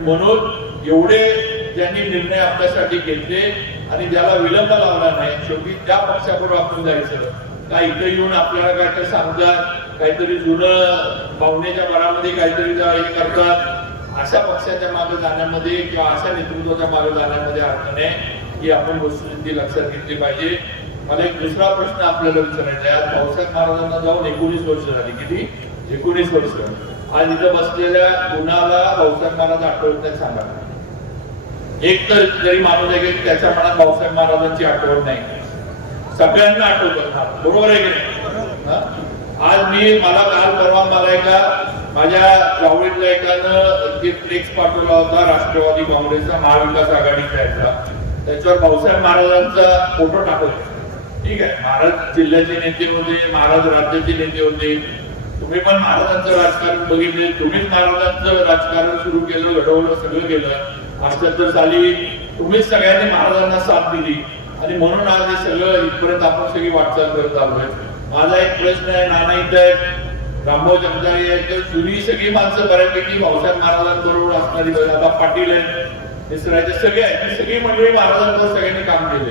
म्हणून एवढे ज्यांनी निर्णय आपल्यासाठी घेतले आणि ज्याला विलंब लावला नाही शेवटी त्या पक्षाबरोबर आपण जायचं. का इथं येऊन आपल्याला काय काय सांगतात काहीतरी जुनं पाहुण्याच्या मनामध्ये काहीतरी हे करतात. अशा पक्षाच्या मागे जाण्यामध्ये किंवा अशा नेतृत्वाच्या मागे जाण्यामध्ये अर्थ नाही. ही आपण वस्तुस्थिती लक्षात घेतली पाहिजे. मला एक दुसरा प्रश्न आपल्याला विचारायचा आहे. आज भाऊसाहेब महाराजांना जाऊन एकोणीस वर्ष झाली. किती? एकोणीस वर्ष. आज इथं बसलेल्या कुणाला भाऊसाहेब महाराज आठवत नाही सांगा. एक तर जरी माणूस आहे की त्याच्या मनात भाऊसाहेब महाराजांची आठवण नाही. सगळ्यांना आठवत. बरोबर आहे की नाही? आज मी मला काल परवा मला एका माझ्या जावळीतल्या एकानं जे फ्लेक्स पाठवला होता राष्ट्रवादी काँग्रेसचा महाविकास आघाडीचा याचा. त्याच्यावर भाऊसाहेब महाराजांचा फोटो टाकत ठीक आहे. महाराज जिल्ह्याचे नेते होते महाराज राज्याचे नेते होते. तुम्ही पण महाराजांचं राजकारण बघितले तुम्हीच महाराजांचं राजकारण सुरू केलं घडवलं सगळं केलं. अठ्याहत्तर साली तुम्हीच सगळ्यांनी महाराजांना साथ दिली. आणि म्हणून आज हे सगळं इथपर्यंत आपण सगळी वाटचाल करत आलोय. माझा एक प्रश्न आहे नाना इथं आहे रामभाऊ जगदाळे आहे तर जुनी सगळी माणसं बऱ्यापैकी भाऊसाहेब महाराजांबरोबर असणारी आता पाटील आहेत. मिसरायचे सगळे आहेत. सगळी मंडळी महाराजांवर सगळ्यांनी काम केले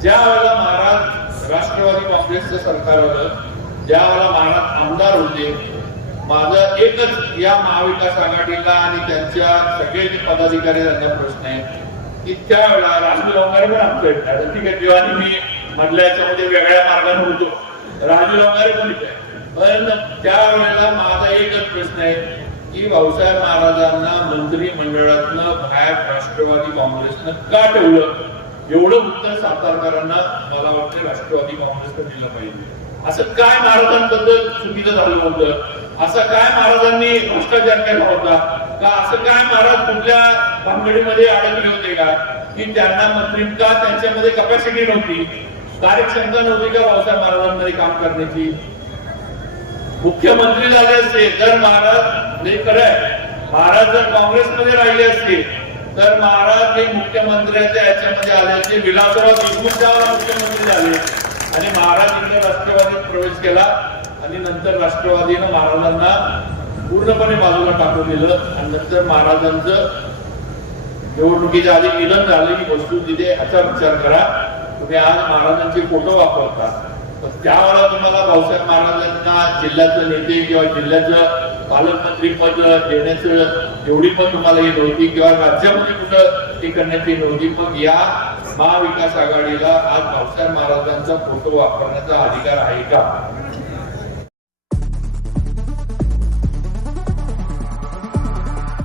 ज्या वेळेला महाराज राष्ट्रवादी काँग्रेसचं सरकार आलं ज्या वेळेला महाराज आमदार होते माझा एकच या महाविकास आघाडीला आणि त्यांच्या सगळे जे पदाधिकारी त्यांचा प्रश्न आहे की त्यावेळेला राजू लोंगारे पण आमच्या ठीक आहे जेव्हा मी मधल्या याच्यामध्ये वेगळ्या मार्गाने होतो राजू लोंगारे पण इथे पण त्या वेळेला माझा एकच प्रश्न आहे की भाऊसाहेब महाराजांना मंत्रिमंडळातनं बाहेर राष्ट्रवादी काँग्रेसनं का ठेवलं? एवढं उत्तर सातारकरांना मला वाटतं राष्ट्रवादी काँग्रेसनं दिलं पाहिजे. असं काय महाराजांबद्दल चुकीचं झालं होतं? असं काय महाराजांनी भ्रष्टाचार केला होता? का असं काय महाराज कुठल्या भानगडीमध्ये अडकले होते का? की त्यांना मंत्री का त्यांच्यामध्ये कपॅसिटी नव्हती? कार्यक्षमता नव्हती का भाऊसाहेब महाराजांमध्ये काम करण्याची? मुख्यमंत्री झाले असते जर महाराज हे खरं महाराज जर काँग्रेसमध्ये राहिले असते तर महाराज हे मुख्यमंत्र्याच्या याच्यामध्ये आले असते विलासराव देशमुख मुख्यमंत्री झाले. आणि महाराज राष्ट्रवादीत प्रवेश केला आणि नंतर राष्ट्रवादीनं महाराजांना पूर्णपणे बाजूला टाकून दिलं आणि नंतर महाराजांचं निवडणुकीच्या आधी निधन झालं वस्तू तिथे ह्याचा विचार करा. तुम्ही आज महाराजांचे फोटो वापरता. पण त्यावेळेला तुम्हाला भाऊसाहेब महाराजांना जिल्ह्याचं नेते किंवा जिल्ह्याचं पालकमंत्री पद देण्याचं एवढी पण तुम्हाला येत होती किंवा राज्यामध्ये कुठं ती करण्याची नव्हती पण या महाविकास आघाडीला आज भाऊसाहेब महाराजांचा फोटो वापरण्याचा अधिकार आहे का?